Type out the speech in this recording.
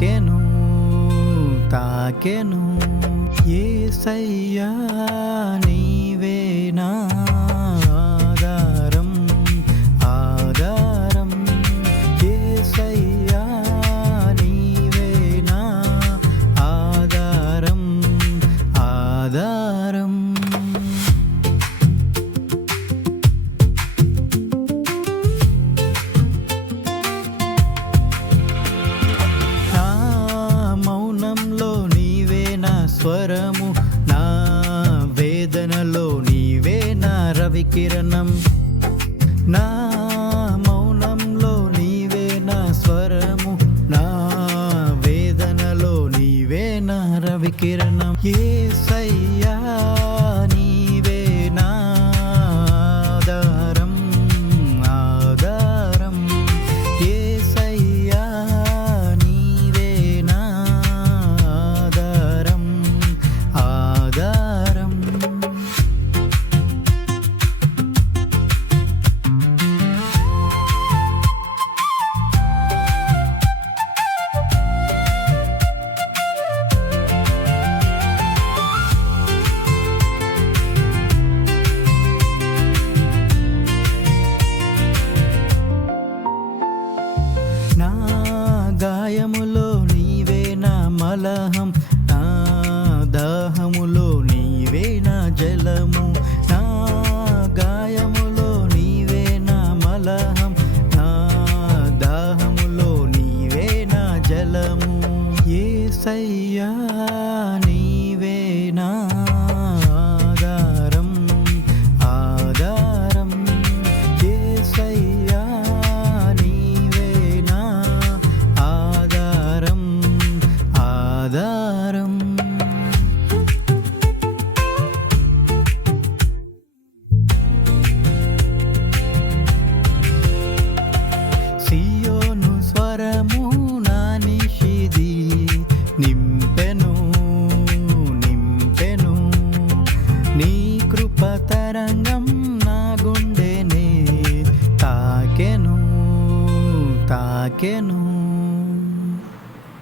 తాకెను తాకెను. యేసయ్యా నీవే నా ఆధారం ఆధారం. యేసయ్యా నీవే నా ఆధారం ఆధారం. స్వరము నా వేదనలో నీవే నా రవికిరణం. నా మౌనంలో నీవే నా స్వరము, నా వేదనలో నీవే నా రవికిరణం. యేసయ్యా నీవే నా ఆధారం ఆధారం. యేసయ్యా నీవే నా ఆధారం ఆధారం. నా గాయములో నీవే నా మలహం, నా దాహములో నీవే నా జలము. నా గాయములో నీవే నా మలహం, నా దాహములో నీవే నా జలము. యేసయ్యా నీవే నా ఆధారం ఆధారం. యేసయ్యా నీవే నా ఆధారం ఆధారం. సియోను స్వరము నా నిషిది నింపెను నింపెను. నీ కృప తరంగం నా గుండెనే తాకెను తాకెను.